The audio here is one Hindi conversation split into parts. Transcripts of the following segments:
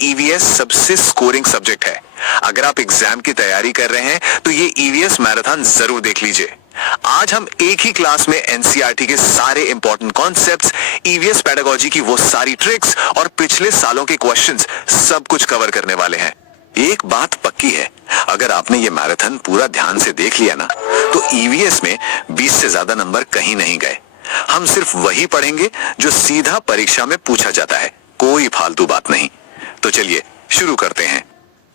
ईवीएस सबसे स्कोरिंग सब्जेक्ट है। अगर आप एग्जाम की तैयारी कर रहे हैं तो ये ईवीएस मैराथन जरूर देख लीजिए। आज हम एक ही क्लास में एनसीईआरटी के सारे इंपॉर्टेंट कॉन्सेप्ट्स, ईवीएस पेडागोजी की वो सारी ट्रिक्स और पिछले सालों के क्वेश्चंस सब कुछ कवर करने वाले हैं। एक बात पक्की है, अगर आपने ये मैराथन पूरा ध्यान से देख लिया ना, तो ईवीएस में 20 से ज्यादा नंबर कहीं नहीं गए। हम सिर्फ वही पढ़ेंगे जो सीधा परीक्षा में पूछा जाता है, कोई फालतू बात नहीं। तो चलिए शुरू करते हैं।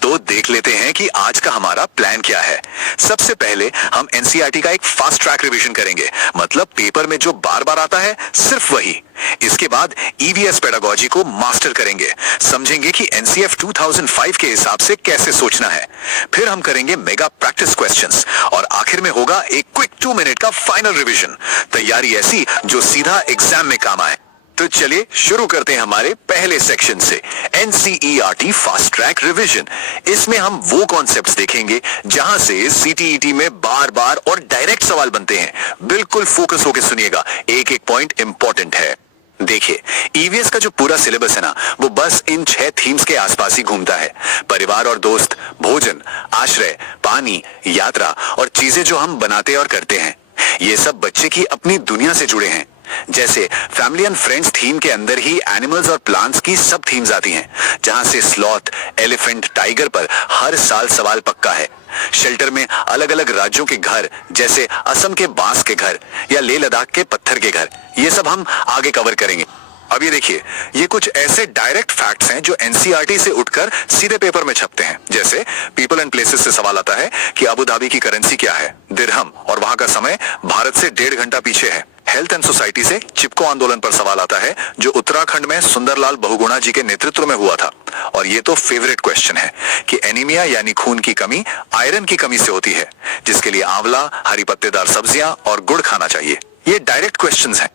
तो देख लेते हैं कि आज का हमारा प्लान क्या है। सबसे पहले हम एनसीईआरटी का एक फास्ट ट्रैक रिवीजन करेंगे, मतलब पेपर में जो बार बार आता है सिर्फ वही। इसके बाद ईवीएस पेडागोजी को मास्टर करेंगे, समझेंगे कि एनसीएफ 2005 के हिसाब से कैसे सोचना है। फिर हम करेंगे मेगा प्रैक्टिस क्वेश्चंस और आखिर में होगा एक क्विक 2 मिनट का फाइनल रिवीजन। तैयारी ऐसी जो सीधा एग्जाम में काम आए। तो चलिए शुरू करते हैं हमारे पहले सेक्शन से, एनसीईआरटी फास्ट ट्रैक रिवीजन। इसमें हम वो कॉन्सेप्ट्स देखेंगे जहां से सीटीईटी में बार बार और डायरेक्ट सवाल बनते हैं। बिल्कुल फोकस होकर सुनिएगा, एक एक पॉइंट इंपॉर्टेंट है। देखिए, ईवीएस का जो पूरा सिलेबस है ना, वो बस इन 6 थीम्स के आसपास ही घूमता है। परिवार और दोस्त, भोजन, आश्रय, पानी, यात्रा और चीजें जो हम बनाते और करते हैं। ये सब बच्चे की अपनी दुनिया से जुड़े हैं। जैसे फैमिली एंड फ्रेंड्स थीम के अंदर ही एनिमल्स और प्लांट्स की सब थीम्स आती हैं, जहां से स्लॉथ, एलिफेंट, टाइगर पर हर साल सवाल पक्का है। शेल्टर में अलग अलग राज्यों के घर, जैसे असम के बांस के घर या लेह लद्दाख के पत्थर के घर, ये सब हम आगे कवर करेंगे। अब ये देखिए, ये कुछ ऐसे डायरेक्ट फैक्ट्स हैं जो एनसीईआरटी से उठकर सीधे पेपर में छपते हैं। जैसे पीपल एंड प्लेसेस से सवाल आता है कि अबू धाबी की करेंसी क्या है, दिरहम, और वहां का समय भारत से 1.5 घंटा पीछे है। हेल्थ एंड सोसाइटी से चिपको आंदोलन पर सवाल आता है, जो उत्तराखंड में सुंदरलाल बहुगुणा जी के नेतृत्व में हुआ था। और ये तो फेवरेट क्वेश्चन है कि एनीमिया यानी खून की कमी आयरन की कमी से होती है, जिसके लिए आंवला, हरी पत्तेदार सब्जियां और गुड़ खाना चाहिए। ये डायरेक्ट क्वेश्चंस हैं।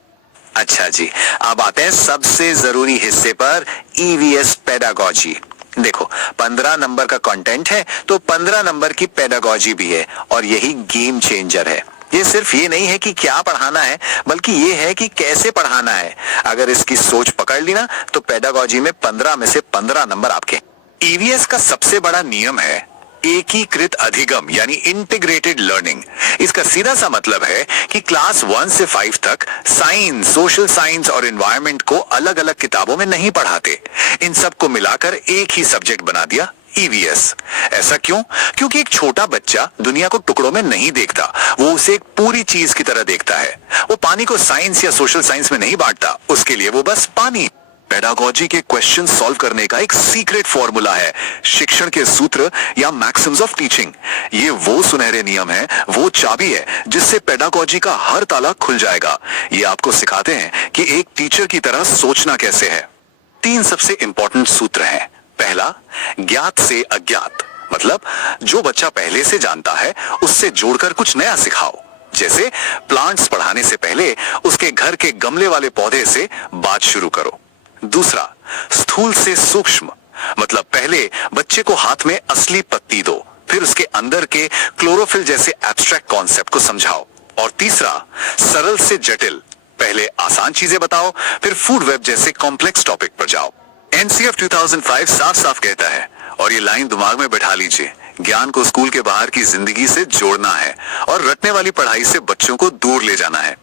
अच्छा जी, अब आते हैं सबसे जरूरी हिस्से पर, ईवीएस पेडागोजी। देखो, 15 नंबर का कंटेंट है तो 15 नंबर की पेडागोजी भी है, और यही गेम चेंजर है। ये सिर्फ ये नहीं है कि क्या पढ़ाना है, बल्कि ये है कि कैसे पढ़ाना है। अगर इसकी सोच पकड़ ली ना, तो पेडागोजी में 15 में से 15 नंबर आपके। ईवीएस का सबसे बड़ा नियम है एकीकृत अधिगम, यानी इंटीग्रेटेड लर्निंग। इसका सीधा सा मतलब है कि क्लास 1 से 5 तक साइंस, सोशल साइंस और एनवायरनमेंट को अलग अलग किताबों में नहीं पढ़ाते। इन सबको मिलाकर एक ही सब्जेक्ट बना दिया, ईवीएस। ऐसा क्यों? क्योंकि एक छोटा बच्चा दुनिया को टुकड़ों में नहीं देखता, वो उसे एक पूरी चीज की तरह देखता है। वो पानी को साइंस या सोशल साइंस में नहीं बांटता, उसके लिए वो बस पानी। पेडागोजी के क्वेश्चन सॉल्व करने का एक सीक्रेट फॉर्मूला है, शिक्षण के सूत्र या मैक्सिम्स ऑफ टीचिंग। ये वो सुनहरे नियम है, वो चाबी है जिससे पेडागोजी का हर ताला खुल जाएगा। ये आपको सिखाते हैं कि एक टीचर की तरह सोचना कैसे है। 3 सबसे इंपॉर्टेंट सूत्र हैं। पहला, ज्ञात से अज्ञात, मतलब जो बच्चा पहले से जानता है उससे जोड़कर कुछ नया सिखाओ। जैसे प्लांट्स पढ़ाने से पहले उसके घर के गमले वाले पौधे से बात शुरू करो। दूसरा, स्थूल से सूक्ष्म, मतलब पहले बच्चे को हाथ में असली पत्ती दो, फिर उसके अंदर के क्लोरोफिल जैसे एब्स्ट्रैक्ट कॉन्सेप्ट को समझाओ। और तीसरा, सरल से जटिल, पहले आसान चीजें बताओ, फिर फूड वेब जैसे कॉम्प्लेक्स टॉपिक पर जाओ। एनसीएफ 2005 साफ साफ कहता है, और ये लाइन दिमाग में बैठा लीजिए, ज्ञान को स्कूल के बाहर की जिंदगी से जोड़ना है और रटने वाली पढ़ाई से बच्चों को दूर ले जाना है।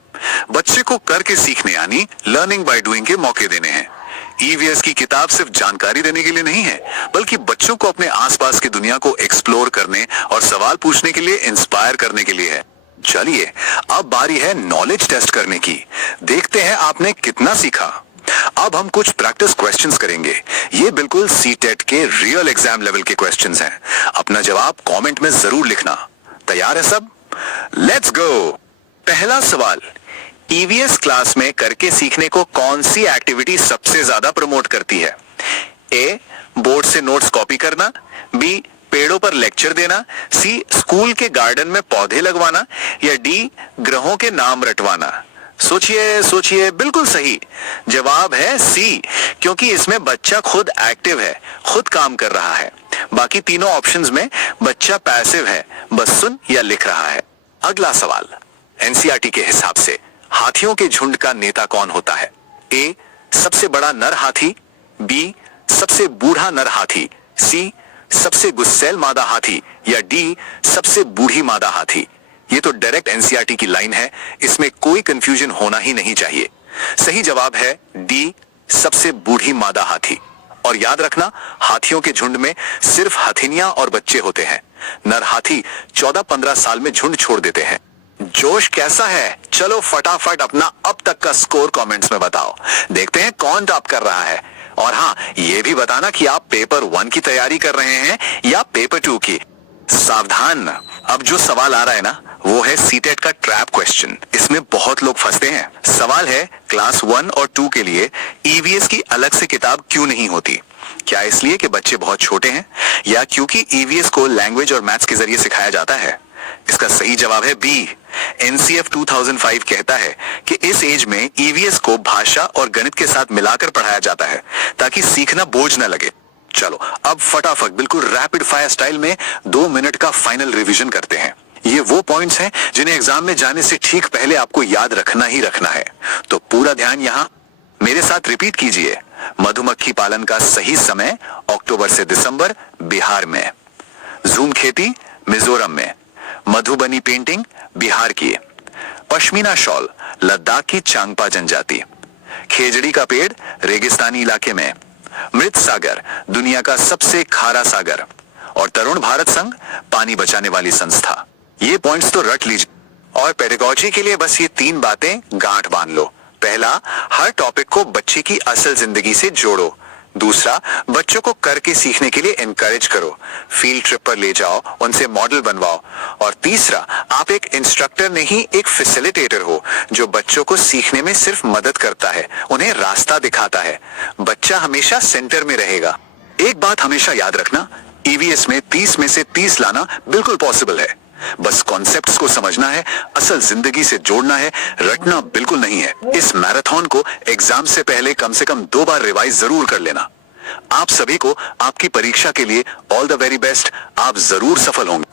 बच्चे को करके सीखने यानी लर्निंग बाय डूइंग के मौके देने हैं। ईवीएस की किताब सिर्फ जानकारी देने के लिए नहीं है, बल्कि बच्चों को अपने आसपास की दुनिया को एक्सप्लोर करने और सवाल पूछने के लिए इंस्पायर करने के लिए है। चलिए, अब बारी है नॉलेज टेस्ट करने की। देखते हैं आपने कितना सीखा। अब हम कुछ प्रैक्टिस क्वेश्चंस करेंगे। ये बिल्कुल सीटेट के रियल एग्जाम लेवल के क्वेश्चंस हैं। अपना जवाब कमेंट में जरूर लिखना। तैयार है सब? Let's go. पहला सवाल, ईवीएस क्लास में करके सीखने को कौन सी एक्टिविटी सबसे ज्यादा प्रमोट करती है? ए, बोर्ड से नोट्स कॉपी करना, बी, पेड़ों पर लेक्चर देना, सी, स्कूल के गार्डन में पौधे लगवाना, या डी, ग्रहों के नाम रटवाना। सोचिए सोचिए, बिल्कुल सही जवाब है सी, क्योंकि इसमें बच्चा खुद एक्टिव है, खुद काम कर रहा है। बाकी तीनों ऑप्शंस में बच्चा पैसिव है, बस सुन या लिख रहा है। अगला सवाल, एनसीईआरटी के हिसाब से हाथियों के झुंड का नेता कौन होता है? ए, सबसे बड़ा नर हाथी, बी, सबसे बूढ़ा नर हाथी, सी सबसे गुस्सैल मादा हाथी, या डी सबसे बूढ़ी मादा हाथी? ये तो डायरेक्ट एनसीईआरटी की लाइन है, इसमें कोई कंफ्यूजन होना ही नहीं चाहिए। सही जवाब है डी सबसे बूढ़ी मादा हाथी। और याद रखना, हाथियों के झुंड में सिर्फ हथिनियां और बच्चे होते हैं। नर हाथी 14-15 साल में झुंड छोड़ देते हैं। जोश कैसा है? चलो फटाफट अपना अब तक का स्कोर कमेंट्स में बताओ, देखते हैं कौन टॉप कर रहा है। और हाँ, ये भी बताना कि आप पेपर 1 की तैयारी कर रहे हैं या पेपर 2 की। सावधान, अब जो सवाल आ रहा है ना, वो है सीटेट का ट्रैप क्वेश्चन। इसमें बहुत लोग फंसते हैं। सवाल है, क्लास 1 और 2 के लिए ईवीएस की अलग से किताब क्यों नहीं होती? क्या इसलिए कि बच्चे बहुत छोटे हैं, या क्योंकि ईवीएस को लैंग्वेज और मैथ्स के जरिए सिखाया जाता है? इसका सही जवाब है बी। एनसीएफ 2005 कहता है कि इस एज में ईवीएस को भाषा और गणित के साथ मिलाकर पढ़ाया जाता है ताकि सीखना बोझ न लगे। चलो अब फटाफट बिल्कुल रैपिड फायर स्टाइल में 2 मिनट का फाइनल रिवीजन करते हैं। ये वो पॉइंट्स हैं जिन्हें एग्जाम में जाने से ठीक पहले आपको याद रखना ही रखना है, तो पूरा ध्यान यहां मेरे साथ रिपीट कीजिए। मधुमक्खी पालन का सही समय अक्टूबर से दिसंबर बिहार में, जूम खेती मिजोरम में, मधुबनी पेंटिंग बिहार की, पश्मीना शॉल लद्दाख की चांगपा जनजाति, खेजड़ी का पेड़ रेगिस्तानी इलाके में, मृत सागर दुनिया का सबसे खारा सागर, और तरुण भारत संघ पानी बचाने वाली संस्था। ये पॉइंट्स तो रट लीजिए। और पेडागोजी के लिए बस ये 3 बातें गांठ बांध लो। पहला, हर टॉपिक को बच्चे की असल जिंदगी से जोड़ो। दूसरा, बच्चों को करके सीखने के लिए एनकरेज करो, फील्ड ट्रिप पर ले जाओ, उनसे मॉडल बनवाओ। और तीसरा, आप एक इंस्ट्रक्टर नहीं, एक फैसिलिटेटर हो जो बच्चों को सीखने में सिर्फ मदद करता है, उन्हें रास्ता दिखाता है। बच्चा हमेशा सेंटर में रहेगा। एक बात हमेशा याद रखना, ईवीएस में 30 में से 30 लाना बिल्कुल पॉसिबल है। बस कॉन्सेप्ट्स को समझना है, असल जिंदगी से जोड़ना है, रटना बिल्कुल नहीं है। इस मैराथन को एग्जाम से पहले कम से कम 2 बार रिवाइज जरूर कर लेना। आप सभी को आपकी परीक्षा के लिए ऑल द वेरी बेस्ट। आप जरूर सफल होंगे।